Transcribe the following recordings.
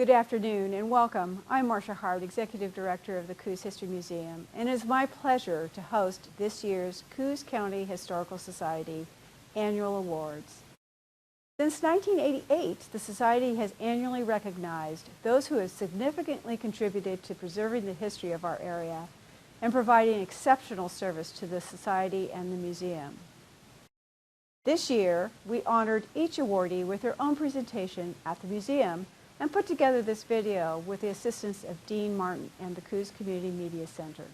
Good afternoon and welcome. I'm Marcia Hart, Executive Director of the Coos History Museum, and it is my pleasure to host this year's Coos County Historical Society Annual Awards. Since 1988, the Society has annually recognized those who have significantly contributed to preserving the history of our area and providing exceptional service to the Society and the Museum. This year, we honored each awardee with their own presentation at the museum and put together this video with the assistance of Dean Martin and the Coos Community Media Center.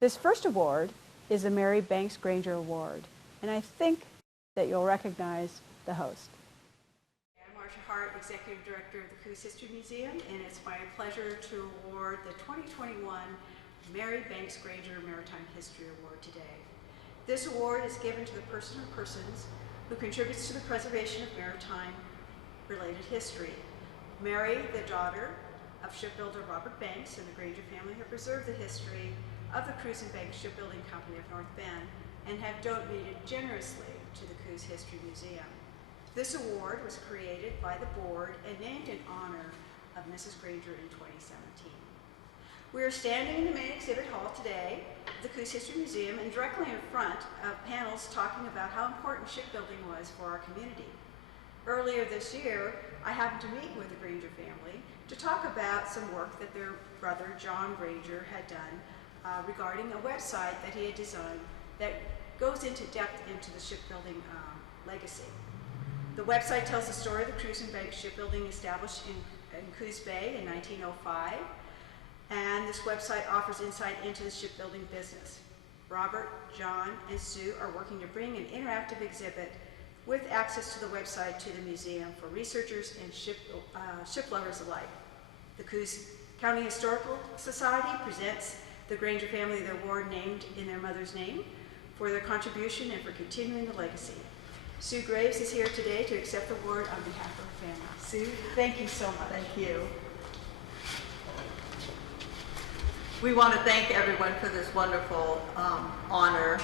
This first award is the Mary Banks Granger Award, and I think that you'll recognize the host. I'm Marcia Hart, Executive Director of the Coos History Museum, and it's my pleasure to award the 2021 Mary Banks Granger Maritime History Award today. This award is given to the person or persons who contributes to the preservation of maritime-related history. Mary, the daughter of shipbuilder Robert Banks and the Granger family, have preserved the history of the Coos and Banks Shipbuilding Company of North Bend and have donated generously to the Coos History Museum. This award was created by the board and named in honor of Mrs. Granger in 2017. We are standing in the main exhibit hall today at the Coos History Museum and directly in front of panels talking about how important shipbuilding was for our community. Earlier this year, I happened to meet with the Granger family to talk about some work that their brother, John Granger, had done regarding a website that he had designed that goes into depth into the shipbuilding legacy. The website tells the story of the Coos and Banks Shipbuilding established in Coos Bay in 1905, and this website offers insight into the shipbuilding business. Robert, John, and Sue are working to bring an interactive exhibit with access to the website to the museum for researchers and ship lovers alike. The Coos County Historical Society presents the Granger family the award named in their mother's name for their contribution and for continuing the legacy. Sue Graves is here today to accept the award on behalf of her family. Sue, thank you so much. Thank you. We want to thank everyone for this wonderful honor.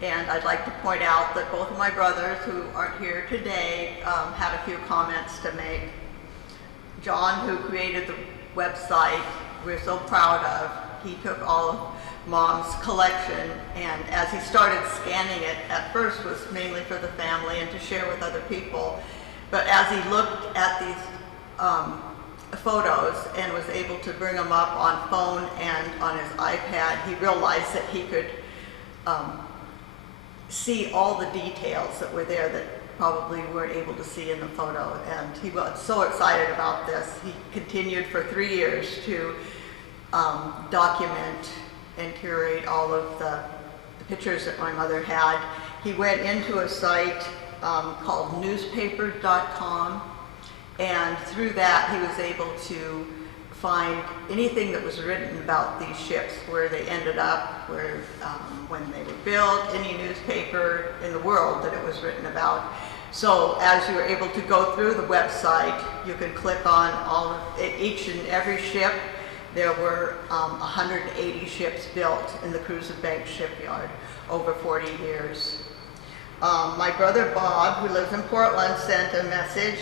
And I'd like to point out that both of my brothers, who aren't here today, had a few comments to make. John, who created the website we're so proud of, he took all of Mom's collection, and as he started scanning it, at first was mainly for the family and to share with other people. But as he looked at these photos and was able to bring them up on phone and on his iPad, he realized that he could see all the details that were there that probably weren't able to see in the photo, and he was so excited about this. He continued for 3 years to document and curate all of the pictures that my mother had. He went into a site called newspaper.com, and through that he was able to find anything that was written about these ships, where they ended up, where when they were built, any newspaper in the world that it was written about. So as you were able to go through the website, you could click on all of each and every ship. There were 180 ships built in the Coos and Banks shipyard over 40 years. My brother Bob, who lives in Portland, sent a message.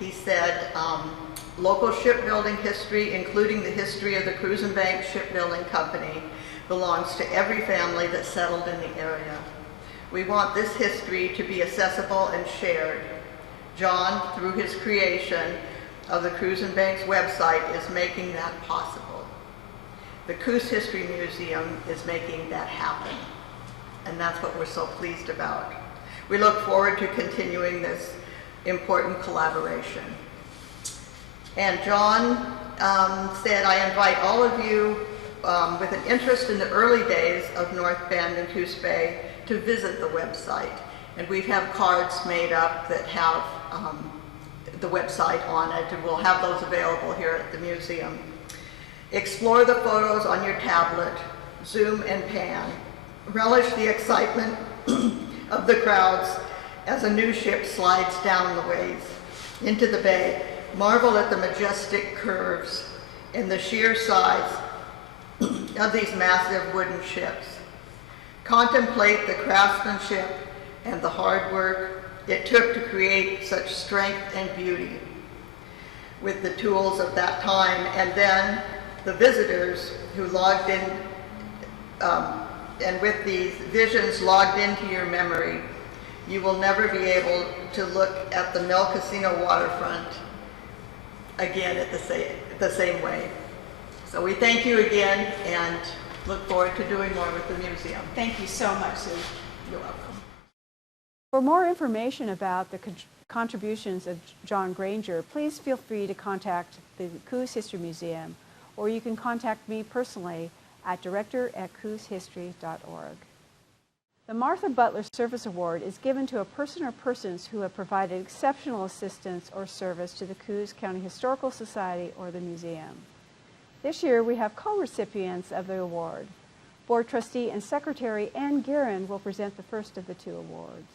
He said, local shipbuilding history, including the history of the Coos and Banks Shipbuilding Company, belongs to every family that settled in the area. We want this history to be accessible and shared. John, through his creation of the Coos and Banks website, is making that possible. The Coos History Museum is making that happen, and that's what we're so pleased about. We look forward to continuing this important collaboration. And John said, I invite all of you with an interest in the early days of North Bend and Coos Bay to visit the website. And we have cards made up that have the website on it, and we'll have those available here at the museum. Explore the photos on your tablet, zoom and pan. Relish the excitement of the crowds as a new ship slides down the ways into the bay. Marvel at the majestic curves and the sheer size of these massive wooden ships. Contemplate the craftsmanship and the hard work it took to create such strength and beauty. with the tools of that time, and then the visitors who logged in, and with these visions logged into your memory, you will never be able to look at the Mill Casino waterfront again at the same way. So we thank you again and look forward to doing more with the museum. Thank you so much, Sue. You're welcome. For more information about the contributions of John Granger, please feel free to contact the Coos History Museum, or you can contact me personally at director@cooshistory.org. The Martha Butler Service Award is given to a person or persons who have provided exceptional assistance or service to the Coos County Historical Society or the museum. This year we have co-recipients of the award. Board Trustee and Secretary Ann Guerin will present the first of the two awards.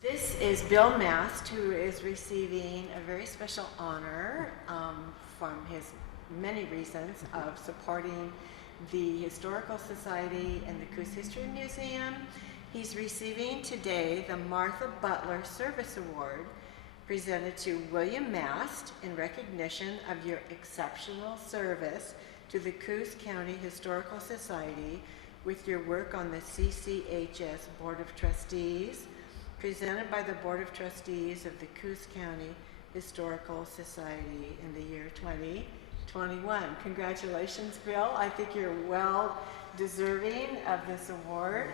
This is Bill Mast, who is receiving a very special honor from his many reasons of supporting the Historical Society and the Coos History Museum. He's receiving today the Martha Butler Service Award, presented to William Mast in recognition of your exceptional service to the Coos County Historical Society with your work on the CCHS Board of Trustees, presented by the Board of Trustees of the Coos County Historical Society in the year 2021. Congratulations, Bill. I think you're well deserving of this award,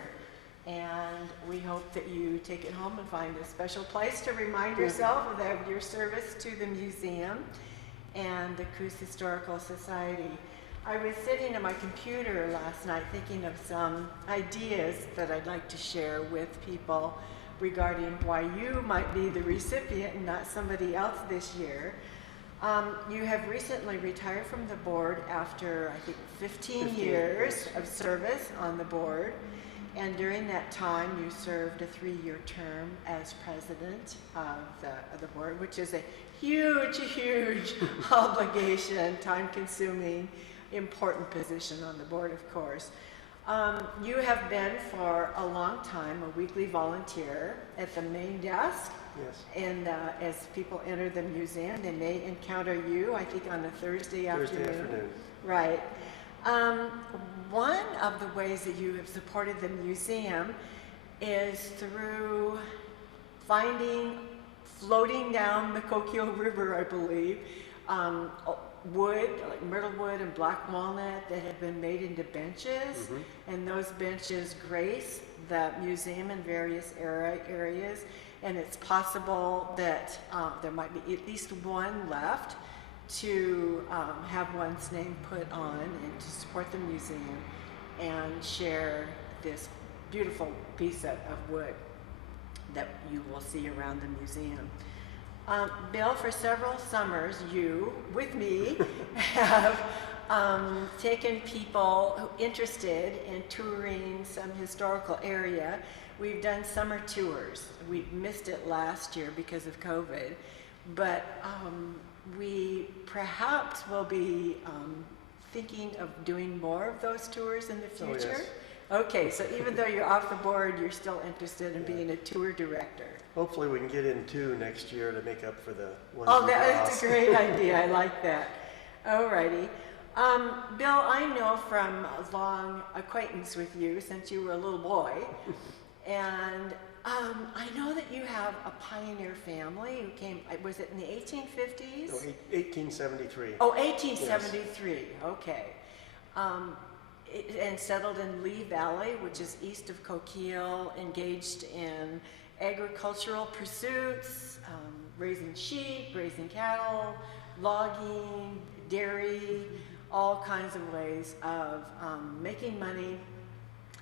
and we hope that you take it home and find a special place to remind yourself of your service to the museum and the Coos Historical Society. I was sitting at my computer last night thinking of some ideas that I'd like to share with people regarding why you might be the recipient and not somebody else this year. You have recently retired from the board after, I think, 15 years of service on the board. And during that time, you served a 3-year term as president of the board, which is a huge, huge obligation, time-consuming, important position on the board, of course. You have been for a long time a weekly volunteer at the main desk. Yes. And as people enter the museum, they may encounter you, I think, on a Thursday afternoon. Right. One of the ways that you have supported the museum is through floating down the Coquille River, I believe, wood, like myrtle wood and black walnut that have been made into benches, and those benches grace the museum in various areas, and it's possible that there might be at least one left to have one's name put on and to support the museum and share this beautiful piece of wood that you will see around the museum. Bill, for several summers, you, with me, have taken people who interested in touring some historical area. We've done summer tours. We missed it last year because of COVID, but we perhaps will be thinking of doing more of those tours in the future. Oh, yes. Okay, so even though you're off the board, you're still interested in being a tour director. Hopefully we can get in 2 next year to make up for the ones Oh, we that's lost. a great idea. I like that. Alrighty. Bill, I know from a long acquaintance with you since you were a little boy, and I know that you have a pioneer family who came, was it in the 1850s? No, 1873. Oh, 1873, yes. Okay. And settled in Lee Valley, which is east of Coquille, engaged in agricultural pursuits, raising sheep, raising cattle, logging, dairy, all kinds of ways of making money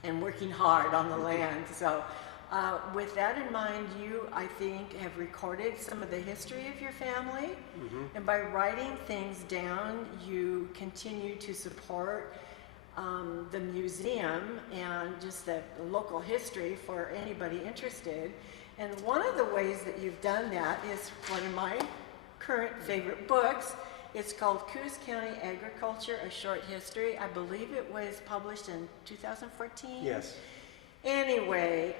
and working hard on the land. So with that in mind, you, I think, have recorded some of the history of your family. And by writing things down, you continue to support the museum and just the local history for anybody interested. And one of the ways that you've done that is one of my current favorite books. It's called Coos County Agriculture, A Short History. I believe it was published in 2014. Yes. Anyway,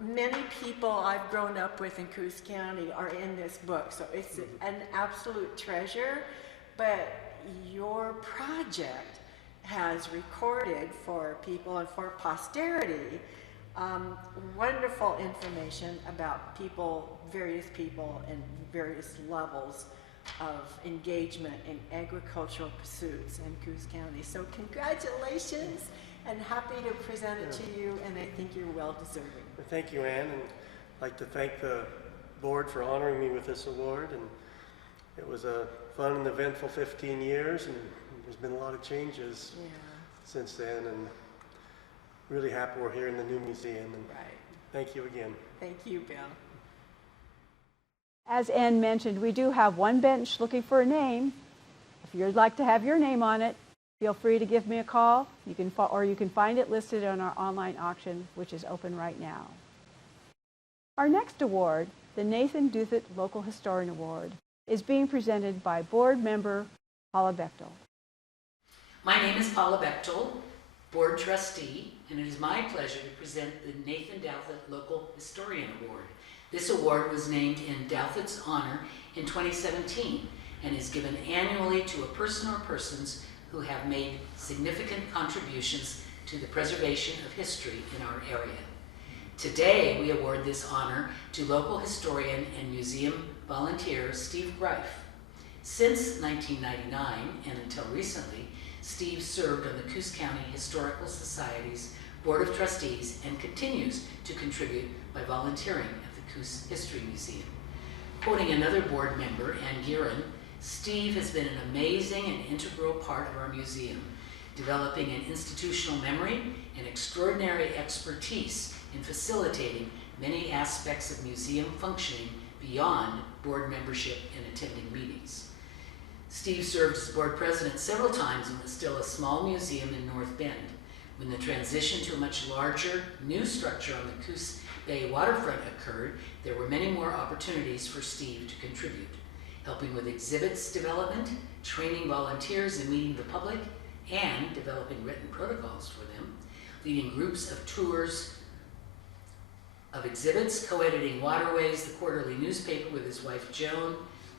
many people I've grown up with in Coos County are in this book, so it's an absolute treasure. But your project has recorded for people and for posterity wonderful information about people, various people, and various levels of engagement in agricultural pursuits in Coos County. So congratulations, and happy to present it to you, and I think you're well deserving. Well, thank you, Ann, and I'd like to thank the board for honoring me with this award. And it was a fun and eventful 15 years, and there's been a lot of changes since then, and really happy we're here in the new museum. And thank you again. Thank you, Bill. As Ann mentioned, we do have one bench looking for a name. If you'd like to have your name on it, feel free to give me a call. You can find it listed on our online auction, which is open right now. Our next award, the Nathan Duthett Local Historian Award, is being presented by board member Paula Bechtel. My name is Paula Bechtel, board trustee, and it is my pleasure to present the Nathan Duthett Local Historian Award. This award was named in Duthett's honor in 2017 and is given annually to a person or persons who have made significant contributions to the preservation of history in our area. Today, we award this honor to local historian and museum volunteer Steve Greif. Since 1999 and until recently, Steve served on the Coos County Historical Society's Board of Trustees and continues to contribute by volunteering at the Coos History Museum. Quoting another board member, Ann Gearin, Steve has been an amazing and integral part of our museum, developing an institutional memory and extraordinary expertise in facilitating many aspects of museum functioning beyond board membership and attending meetings. Steve served as board president several times and was still a small museum in North Bend. When the transition to a much larger, new structure on the Coos Bay waterfront occurred, there were many more opportunities for Steve to contribute, helping with exhibits development, training volunteers and meeting the public, and developing written protocols for them, leading groups of tours of exhibits, co-editing Waterways, the quarterly newspaper with his wife Joan,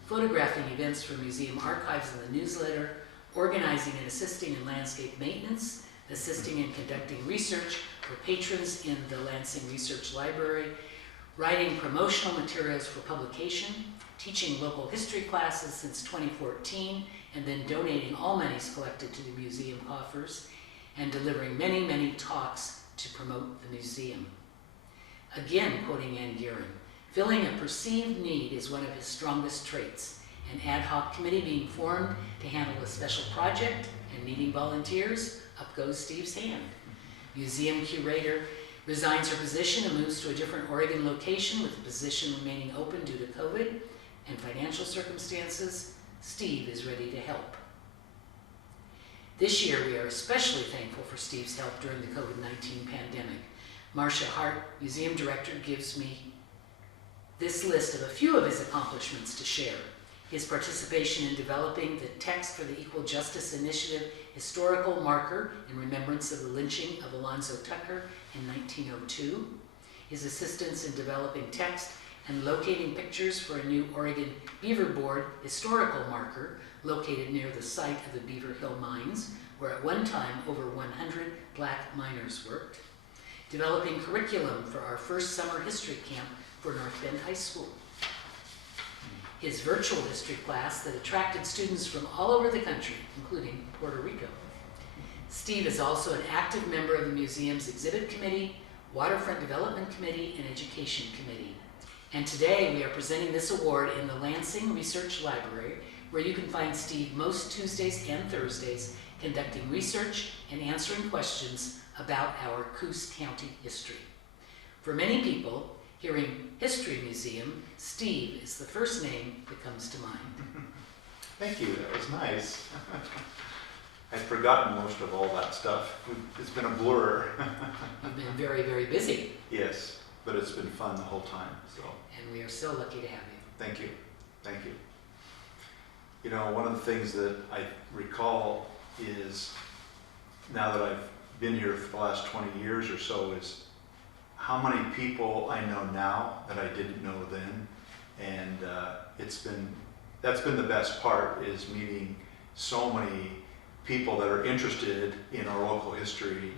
photographing events for museum archives and the newsletter, organizing and assisting in landscape maintenance, assisting in conducting research for patrons in the Lansing Research Library, writing promotional materials for publication, teaching local history classes since 2014, and then donating all monies collected to the museum coffers, and delivering many, many talks to promote the museum. Again, quoting Ann Gearin, filling a perceived need is one of his strongest traits. An ad hoc committee being formed to handle a special project and needing volunteers, up goes Steve's hand. Museum curator resigns her position and moves to a different Oregon location, with the position remaining open due to COVID and financial circumstances. Steve is ready to help. This year, we are especially thankful for Steve's help during the COVID-19 pandemic. Marcia Hart, museum director, gives me this list of a few of his accomplishments to share. His participation in developing the text for the Equal Justice Initiative historical marker in remembrance of the lynching of Alonzo Tucker in 1902, his assistance in developing text and locating pictures for a new Oregon Beaver Board historical marker located near the site of the Beaver Hill Mines, where at one time over 100 black miners worked, developing curriculum for our first summer history camp for North Bend High School, his virtual history class that attracted students from all over the country, including Puerto Rico. Steve is also an active member of the museum's exhibit committee, waterfront development committee, and education committee. And today we are presenting this award in the Lansing Research Library, where you can find Steve most Tuesdays and Thursdays conducting research and answering questions about our Coos County history. For many people, hearing History Museum, Steve is the first name that comes to mind. Thank you, that was nice. I'd forgotten most of all that stuff. It's been a blur. You've been very, very busy. Yes, but it's been fun the whole time, so. And we are so lucky to have you. Thank you, thank you. You know, one of the things that I recall is, now that I've been here for the last 20 years or so, is how many people I know now that I didn't know then, and that's been the best part, is meeting so many people that are interested in our local history,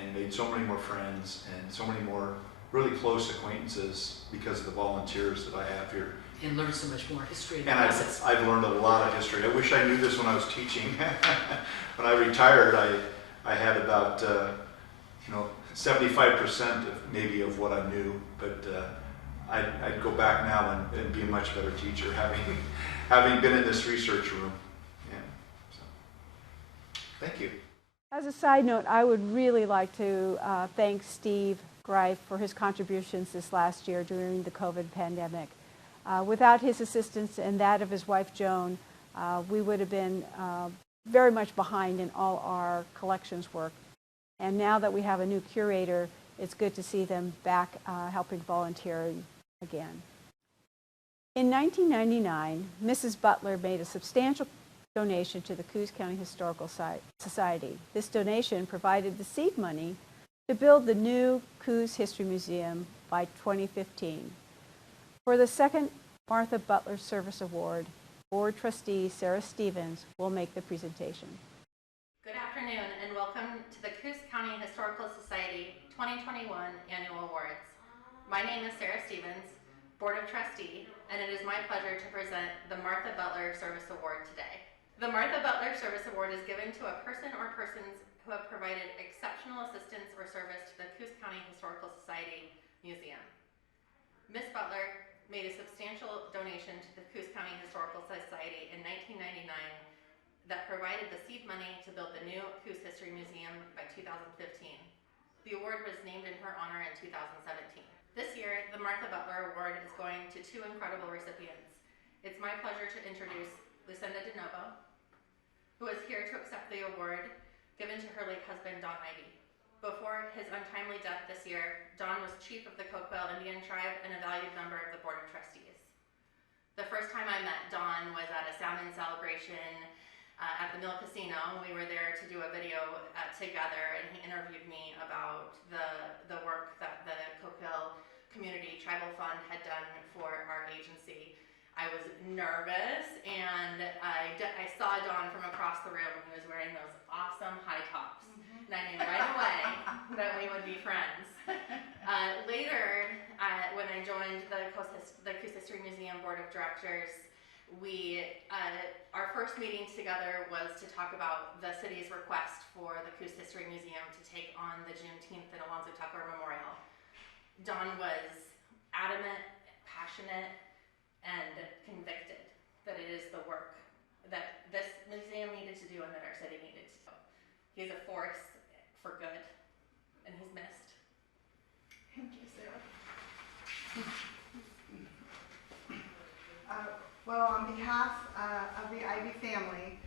and made so many more friends and so many more really close acquaintances because of the volunteers that I have here. And learn so much more history in the And process. I've learned a lot of history. I wish I knew this when I was teaching. When I retired, I had about 75% maybe of what I knew, but I'd go back now and be a much better teacher, having been in this research room. Yeah. So, thank you. As a side note, I would really like to thank Steve Greif for his contributions this last year during the COVID pandemic. Without his assistance and that of his wife Joan, we would have been very much behind in all our collections work. And now that we have a new curator, it's good to see them back helping volunteer again. In 1999, Mrs. Butler made a substantial donation to the Coos County Historical Society. This donation provided the seed money to build the new Coos History Museum by 2015. For the second Martha Butler Service Award, Board Trustee Sarah Stevens will make the presentation. Good afternoon and welcome to the Coos County Historical Society 2021 Annual Awards. My name is Sarah Stevens, Board of Trustee, and it is my pleasure to present the Martha Butler Service Award today. The Martha Butler Service Award is given to a person or persons who have provided exceptional assistance or service to the Coos County Historical Society Museum. Ms. Butler made a substantial donation to the Coos County Historical Society in 1999 that provided the seed money to build the new Coos History Museum by 2015. The award was named in her honor in 2017. This year, the Martha Butler Award is going to two incredible recipients. It's my pleasure to introduce Lucinda DeNovo, who is here to accept the award given to her late husband, Don Ivey. Before his untimely death this year, Don was chief of the Coquille Indian Tribe and a valued member of the Board of Trustees. The first time I met Don was at a salmon celebration at the Mill Casino. We were there to do a video together, and he interviewed me about the work that the Coquille Community Tribal Fund had done for our agency. I was nervous, and I saw Don from across the room, and he was wearing those awesome high tops. And I knew right away that we would be friends. Later, when I joined the Coos History Museum Board of Directors, our first meeting together was to talk about the city's request for the Coos History Museum to take on the Juneteenth and Alonzo Tucker Memorial. Don was adamant, passionate, and convicted that it is the work that this museum needed to do and that our city needed to do. He's a force for good, and he's missed. Thank you, Sarah. Well, on behalf of the Ivey family,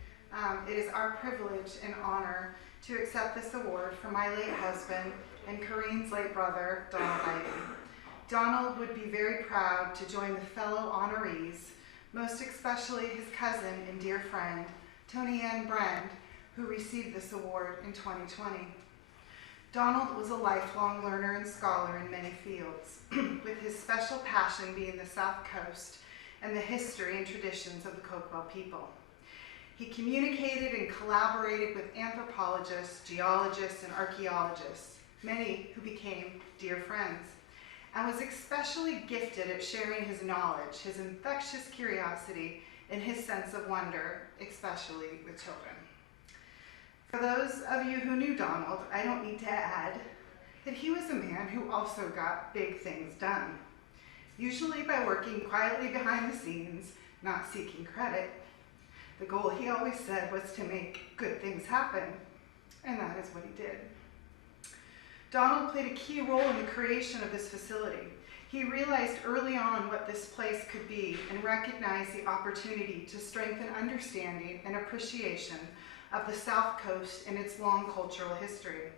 it is our privilege and honor to accept this award for my late husband and Corrine's late brother, Donald Ivey. Donald would be very proud to join the fellow honorees, most especially his cousin and dear friend, Tony Ann Brand, who received this award in 2020. Donald was a lifelong learner and scholar in many fields, with his special passion being the South Coast and the history and traditions of the Coquille people. He communicated and collaborated with anthropologists, geologists, and archaeologists, many who became dear friends, and was especially gifted at sharing his knowledge, his infectious curiosity, and his sense of wonder, especially with children. For those of you who knew Donald, I don't need to add that he was a man who also got big things done, usually by working quietly behind the scenes, not seeking credit. The goal, he always said, was to make good things happen, and that is what he did. Donald played a key role in the creation of this facility. He realized early on what this place could be and recognized the opportunity to strengthen understanding and appreciation of the South Coast and its long cultural history.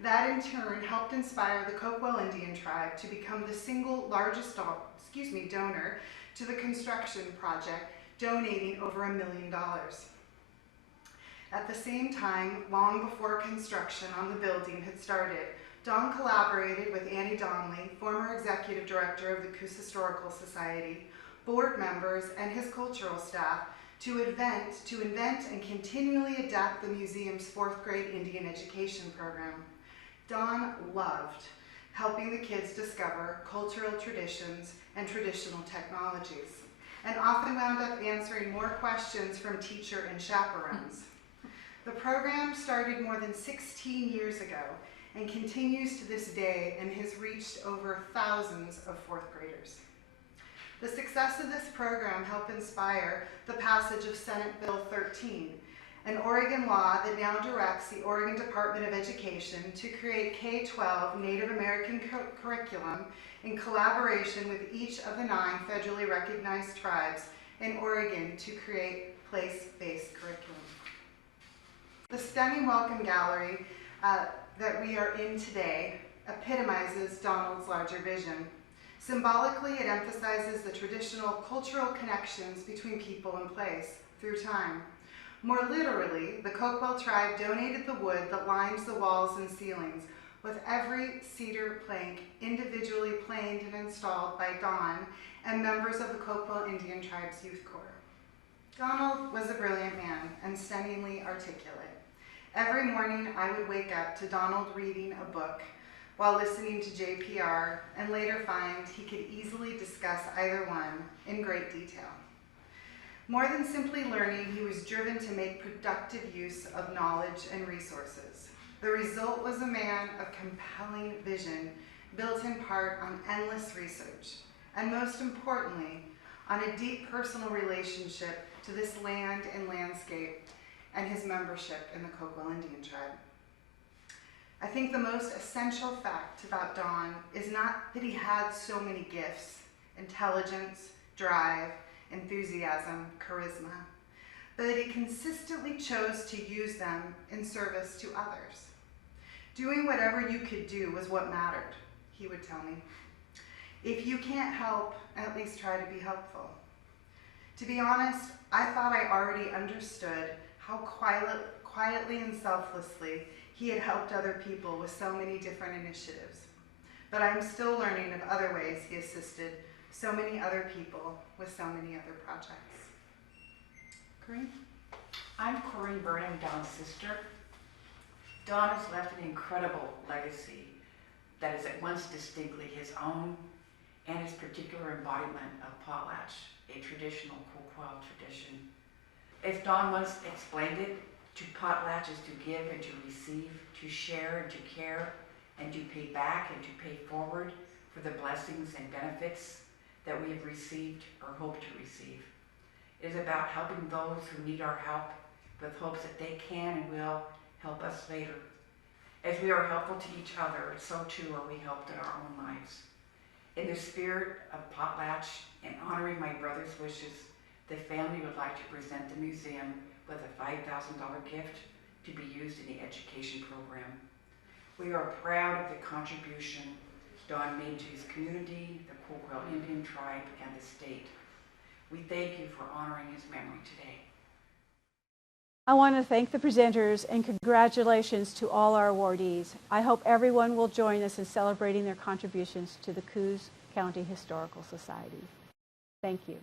That in turn helped inspire the Coquille Indian Tribe to become the single largest donor to the construction project, donating over $1 million. At the same time, long before construction on the building had started, Don collaborated with Annie Donnelly, former executive director of the Coos Historical Society, board members, and his cultural staff to invent and continually adapt the museum's 4th grade Indian education program. Don loved helping the kids discover cultural traditions and traditional technologies, and often wound up answering more questions from teacher and chaperones. The program started more than 16 years ago and continues to this day and has reached over thousands of 4th graders. The success of this program helped inspire the passage of Senate Bill 13, an Oregon law that now directs the Oregon Department of Education to create K-12 Native American curriculum in collaboration with each of the 9 federally recognized tribes in Oregon to create place-based curriculum. The stunning welcome gallery that we are in today epitomizes Donald's larger vision. Symbolically, it emphasizes the traditional cultural connections between people and place through time. More literally, the Coquille tribe donated the wood that lines the walls and ceilings, with every cedar plank individually planed and installed by Don and members of the Coquille Indian Tribe's Youth Corps. Donald was a brilliant man and stunningly articulate. Every morning I would wake up to Donald reading a book while listening to JPR, and later find he could easily discuss either one in great detail. More than simply learning, he was driven to make productive use of knowledge and resources. The result was a man of compelling vision, built in part on endless research, and most importantly, on a deep personal relationship to this land and landscape and his membership in the Coquille Indian Tribe. I think the most essential fact about Don is not that he had so many gifts, intelligence, drive, enthusiasm, charisma, but that he consistently chose to use them in service to others. Doing whatever you could do was what mattered, he would tell me. If you can't help, at least try to be helpful. To be honest, I thought I already understood how quietly and selflessly he had helped other people with so many different initiatives. But I'm still learning of other ways he assisted so many other people with so many other projects. Corinne? I'm Corinne Burnham, Don's sister. Don has left an incredible legacy that is at once distinctly his own and his particular embodiment of potlatch, a traditional Coquille tradition. As Don once explained it, to potlatch is to give and to receive, to share and to care, and to pay back and to pay forward for the blessings and benefits that we have received or hope to receive. It is about helping those who need our help with hopes that they can and will help us later. As we are helpful to each other, so too are we helped in our own lives. In the spirit of potlatch and honoring my brother's wishes, the family would like to present the museum with a $5,000 gift to be used in the education program. We are proud of the contribution Don made to his community, the Coquille Indian Tribe, and the state. We thank you for honoring his memory today. I want to thank the presenters and congratulations to all our awardees. I hope everyone will join us in celebrating their contributions to the Coos County Historical Society. Thank you.